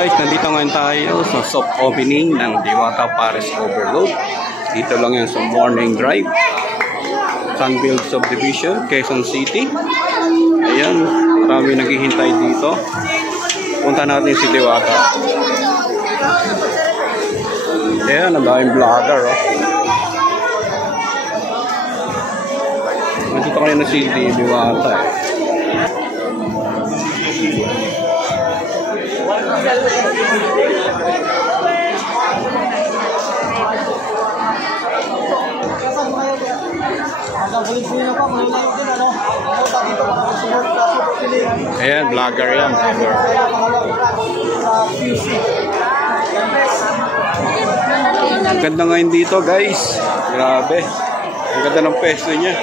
Guys, nandito ngayon tayo sa soft opening ng Diwata Paris Overload. Dito lang yan sa Morning Drive, Sunfield Subdivision, Quezon City. Ayan, marami naghihintay dito. Punta natin si Diwata. Ayan, ang daming vlogger. Nandito kanina si Diwata. Ayan, vlogger yan. Ang ganda ngayon dito, guys. Grabe. Ang ganda ng pesto niya.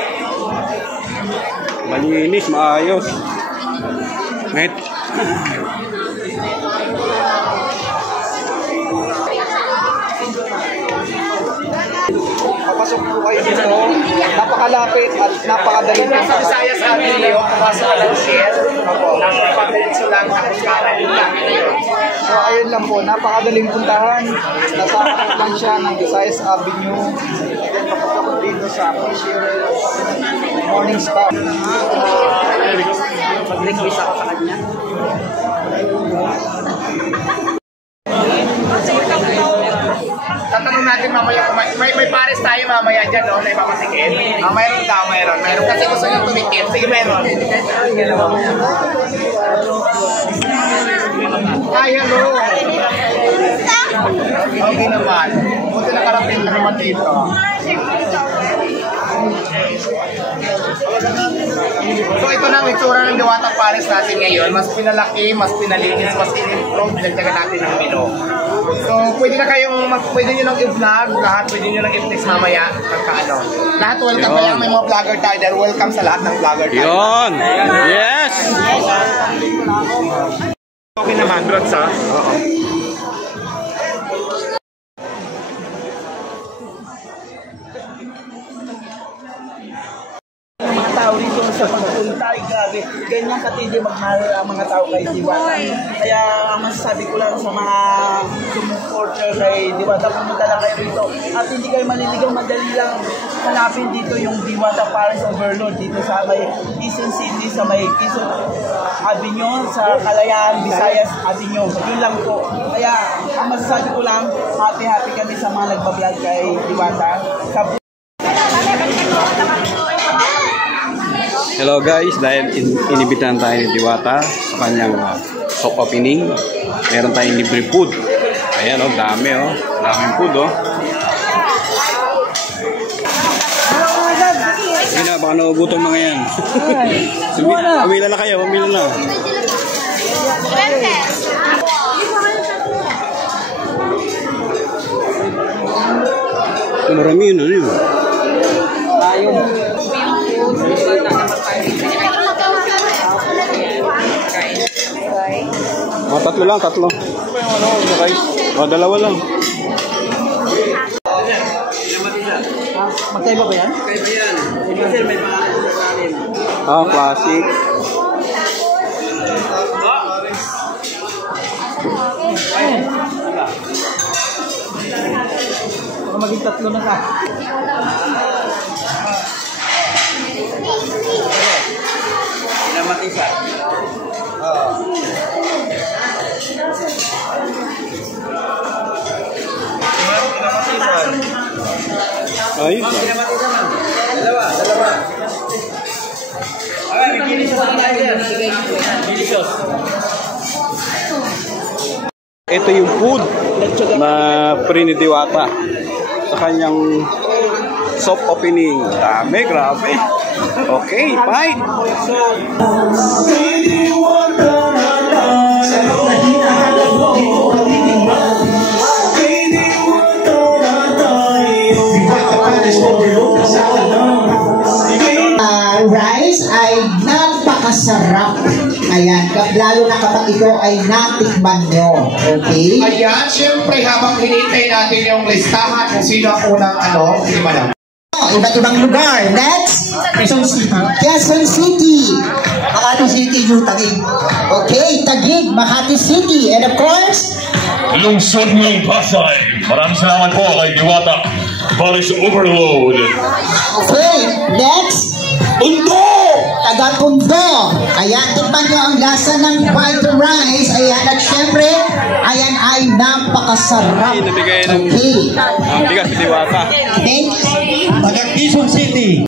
Malinis, maayos. Net. Papasok po kayo dito. Napakalapit at napakadaling punta. Saya sa amin yung pumasok ka ng share. Napapabilis lang ang kanan lang. So ayun lang po, napakadaling puntahan. Nasakot lang siya ng Visayas Avenue. Then papasok dito sa Morning Star. Mag-request ako sa kanya. Tatanong natin mamaya kung may pares tayo mamaya dyan, no? Na ipapatikin. Mayroon daw, mayroon. Kasi gusto nyo tumikin. Sige, mayroon. Hi, hello. Okay naman. Buti nakarating ka naman dito. So ito na ang itsura ng Diwata Paris natin ngayon. Mas pinalaki, mas pinalinis, mas in-improve. Pinagdagan natin ng menu. So pwede na kayong, pwede nyo lang i-vlog. Lahat pwede nyo lang i-text mamaya. Pagkaano. Lahat welcome. Kaya may mga vlogger tayo there. Welcome sa lahat ng vlogger tayo. Yun! Yes! Okay naman, Brods, ha? Oo. Tao rito sa pagpunta ay grabe. Ganyan katindi magmahal ang mga tao kay Diwata. Kaya ang masasabi ko lang sa mga supporter kay Diwata, pumunta lang kayo rito. At hindi kayo maliligaw, madali lang hanapin dito yung Diwata Paris Overload dito sa may Quezon City, sa may Quezon Avenue, sa Kalayaan, Visayas Avenue. Yun lang po. Kaya ang masasabi ko lang, happy kami sa mga nagbablog kay Diwata. Hello guys, dahil inibitahan tayo ni Diwata sa kanyang soft opening. Meron tayong libre food. Ayan oh, dami oh. Daming food oh. Sige na, baka naugutom mga yan. Umila na kayo, umila na. Marami yun, ano yun? Tatlo lang, tatlo. Dalawa lang. Magkaiba ba yan? Kasi may Classic. Baka maging tatlo na ka. Matisa. Ayos. Dalawa. Okay, delicious. Ito yung food na pre ni Diwata sa kanyang soft opening. Dami, grabe. Okay, fight! Rice ay napakasarap. Ayan, lalo na kapag ito ay natikman nyo. Okay? Ayan, syempre habang hinintay natin yung listahan kung sino ang unang hindi ba lang. Iba't ibang lugar. Next. Quezon City. Quezon City. Makati City, yung Taguig. Okay, Taguig, Makati City. And of course, Lungsod ng Pasay. Maraming salamat po kay Diwata Paris Overload. okay, next. Undo! Taga-Pundo. Ayan, tikman nyo ang lasa ng white rice. Ayan, at syempre, ayan ay napakasarap. Nabigay ng Okay. bigas si Diwata. Next. Taga Quezon City.